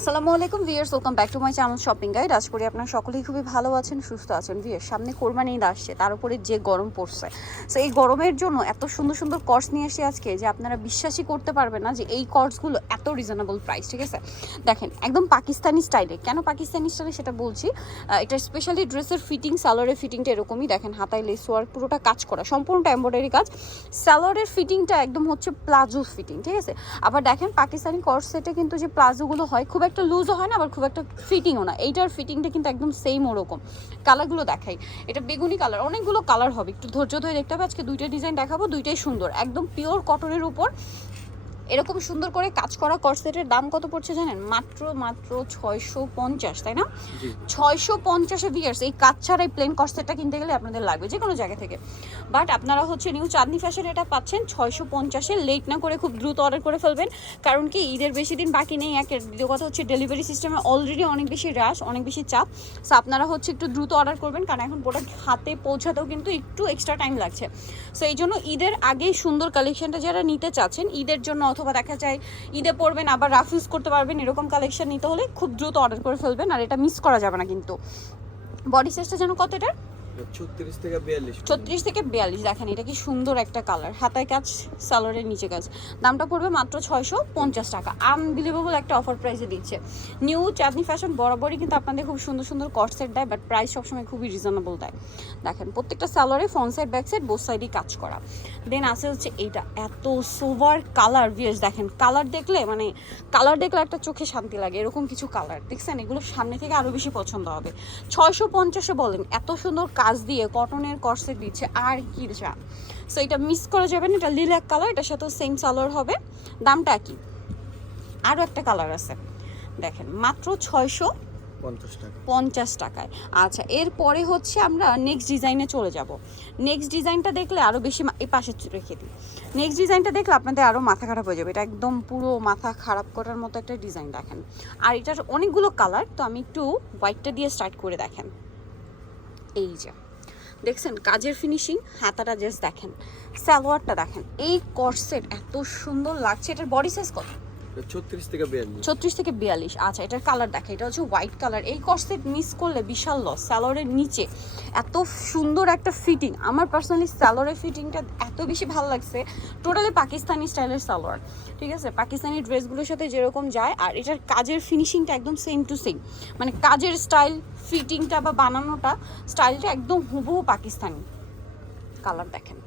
আসসালামু আলাইকুম viewers welcome back to my channel shopping guide. আজ করি আপনারা সকলেই খুবই ভালো আছেন, সুস্থ আছেন। ভিয়ার্স সামনে কোরবানি ঈদ আসছে, তার উপরে যে গরম পড়ছে। সো এই গরমের জন্য এত সুন্দর সুন্দর কর্স নিয়ে আসি আজকে যে আপনারা বিশ্বাসই করতে পারবেন না যে এই কর্সগুলো এত রিজনেবল প্রাইস ঠিক আছে? দেখেন, একদম পাকিস্তানি স্টাইলে কেন পাকিস্তানি স্টাইলে সেটা বলছি? এটা স্পেশালি ড্রেসের ফিটিং স্যালোয়ারের ফিটিংটা এরকমই। দেখেন, হাতায় লেস ওয়ার্ক পুরোটা কাজ করা সম্পূর্ণটা এমব্রয়ডারি কাজ। স্যালোয়ারের ফিটিংটা একদম হচ্ছে প্লাজো ফিটিং ঠিক আছে? আবার দেখেন, পাকিস্তানি কর্স সেটে কিন্তু যে প্লাজোগুলো হয়, খুব একটা লুজও হয় না, আবার খুব একটা ফিটিংও না। এইটার ফিটিংটা কিন্তু একদম সেম ওরকম। কালারগুলো দেখাই। এটা বেগুনি কালার অনেকগুলো কালার হবে। একটু ধৈর্য ধরে দেখতে হবে। আজকে দুইটা ডিজাইন দেখাবো, দুইটাই সুন্দর। একদম পিওর কটনের উপর। এরকম সুন্দর করে কাজ করা কর্সেটের দাম কত পড়ছে জানেন? মাত্র মাত্র ছয়শো পঞ্চাশ তাই না? ছয়শো পঞ্চাশে ভিয়ার্স এই কাজ ছাড়া এই প্লেন কর্সেটটা কিনতে গেলে আপনাদের লাগবে যে কোনো জায়গা থেকে। বাট আপনারা হচ্ছে নিউ চাঁদনি ফ্যাশন এটা পাচ্ছেন ছয়শো পঞ্চাশে লেট না করে খুব দ্রুত অর্ডার করে ফেলবেন। কারণ কি ঈদের বেশি দিন বাকি নেই একের দ্বিতীয় কথা হচ্ছে ডেলিভারি সিস্টেমে অলরেডি অনেক বেশি রাশ অনেক বেশি চাপ। সো আপনারা হচ্ছে একটু দ্রুত অর্ডার করবেন কারণ এখন প্রোডাক্ট হাতে পৌঁছাতেও কিন্তু একটু এক্সট্রা টাইম লাগছে। সো এই জন্য ঈদের আগেই সুন্দর কালেকশনটা যারা নিতে চাচ্ছেন ঈদের জন্য অথবা দেখা যায় ঈদে পড়বেন, আবার রাফ ইউজ করতে পারবেন, এরকম কালেকশন নিতে হলে খুব দ্রুত অর্ডার করে ফেলবেন, আর এটা মিস করা যাবে না কিন্তু। বডি সাইজটা যেন কত এটা ছত্রিশ থেকে বিয়াল্লিশ ছত্রিশ থেকে বিয়াল্লিশ, দেখেন এটা কি সুন্দর একটা কালার হাতায় কাজ সালোয়ারের নিচে কাজ। দামটা পড়বে মাত্র ছয়শো পঞ্চাশ টাকা। আনবিলিভেবল একটা অফার প্রাইসে দিচ্ছে। নিউ চাঁদনি ফ্যাশন বরাবরই কিন্তু আপনাদের খুব সুন্দর সুন্দর কটসেট দেয় বাট প্রাইস সবসময় খুবই রিজনেবল দেয়। দেখেন, প্রত্যেকটা সালোয়ারে front side back side both সাইডই কাজ করা। দেন আছে হচ্ছে এইটা, এত সোভার কালার ভিয়াস দেখেন। কালার দেখলে মানে কালার দেখলে একটা চোখে শান্তি লাগে, এরকম কিছু কালার দেখছেন, এগুলো সামনে থেকে আরও বেশি পছন্দ হবে। ছয়শো পঞ্চাশে বলেন, এত সুন্দর কাজ দিয়ে কটনের কর্সেট দিচ্ছে আর কি চা সো এটা মিস করা যাবে না এটা লিলাক কালার এটার সাথেও সেম সালোয়ার হবে। দামটা কি? আরও একটা কালার আছে। দেখেন মাত্র ছয়শো পঞ্চাশ টাকায়। আচ্ছা এরপরে হচ্ছে আমরা নেক্সট ডিজাইনে চলে যাব। নেক্সট ডিজাইনটা দেখলে আরও বেশি এই পাশে রেখে দিই। নেক্সট ডিজাইনটা দেখলে আপনাদের আরও মাথা খারাপ হয়ে যাবে। এটা একদম পুরো মাথা খারাপ করার মতো একটা ডিজাইন দেখেন। আর এটার অনেকগুলো কালার তো আমি একটু হোয়াইটটা দিয়ে স্টার্ট করে দেখেন। এই যে, দেখছেন কাজের ফিনিশিং হাতাটা জাস্ট দেখেন, সালোয়ারটা দেখেন, এই কর্সেট এত সুন্দর লাগছে, এটার বডি সাইজ কত? ছত্রিশ থেকে বিয়াল্লিশ। ছত্রিশ থেকে বিয়াল্লিশ। আচ্ছা এটার কালার দেখা, এটা হচ্ছে হোয়াইট কালার এই কর্সেট মিস করলে বিশাল লস স্যালোয়ারের নিচে। এত সুন্দর একটা ফিটিং আমার পার্সোনালি স্যালোয়ারের ফিটিংটা এত বেশি ভালো লাগছে। টোটালি পাকিস্তানি স্টাইলের সালোয়ার ঠিক আছে? পাকিস্তানি ড্রেসগুলোর সাথে যেরকম যায়, আর এটার কাজের ফিনিশিংটা একদম সেম টু সেম মানে কাজের স্টাইল ফিটিংটা বা বানানোটা স্টাইলটা একদম হুবহু পাকিস্তানি। কালার দেখেন।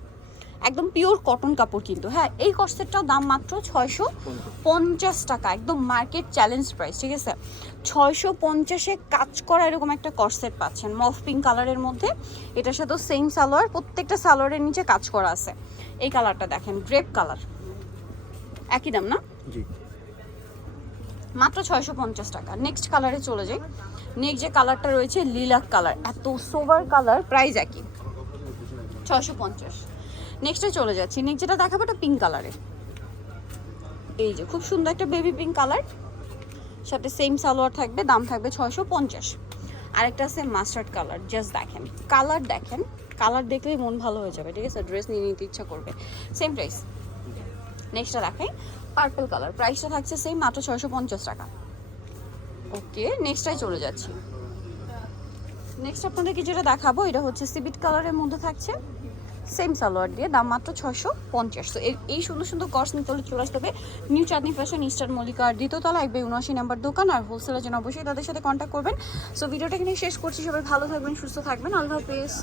একদম পিওর কটন কাপড় কিন্তু। হ্যাঁ এই কর্সেটটাও দাম মাত্র ছয়শো পঞ্চাশ টাকা একদম মার্কেট চ্যালেঞ্জ প্রাইস ঠিক আছে? ছয়শো পঞ্চাশে কাজ করা এরকম একটা কর্সেট পাচ্ছেন মফ পিঙ্ক কালারের মধ্যে। এটার সাথেও সেম সালোয়ার প্রত্যেকটা সালোয়ারের নিচে কাজ করা আছে। এই কালারটা দেখেন গ্রেপ কালার একই দাম না? জি। মাত্র ছয়শো পঞ্চাশ টাকা। নেক্সট কালারে চলে যাই। নেক্সট যে কালারটা রয়েছে লিলাক কালার এত সোভার কালার প্রাইস একই। ছয়শো পঞ্চাশ। নেক্সটে চলে যাচ্ছি। নেক্সট যেটা দেখাবো এটা পিঙ্ক কালারের এই যে, খুব সুন্দর একটা বেবি পিঙ্ক কালার সাথে সেম সালোয়ার থাকবে, দাম থাকবে ছয়শো পঞ্চাশ। আরেকটা আছে মাস্টার্ড কালার জাস্ট দেখেন। কালার দেখেন কালার দেখলেই মন ভালো হয়ে যাবে, ঠিক আছে? ড্রেস নিয়ে নিতে ইচ্ছা করবে। সেম প্রাইস নেক্সটটা দেখাই। পার্পল কালার প্রাইসটা থাকছে সেম মাত্র ছয়শো পঞ্চাশ টাকা। ওকে নেক্সটটাই চলে যাচ্ছি। নেক্সট আপনাদেরকে যেটা দেখাবো, এটা হচ্ছে সিবিট কালারের মধ্যে থাকছে। সেম সালোয়ার দিয়ে, দাম মাত্র ছয়শো পঞ্চাশ। তো এই সুন্দর সুন্দর কর্স নিতে হলে চলে আসতে হবে নিউ চাঁদনি ফ্যাশন ইস্টার মল্লিকার দ্বিতীয়তলা একবে উনআশি নাম্বার দোকান। আর হোলসেলার জন্য অবশ্যই তাদের সাথে কন্ট্যাক্ট করবেন। সো ভিডিওটা এখানে শেষ করছি। সবাই ভালো থাকবেন, সুস্থ থাকবেন। আল্লাহ হাফেজ।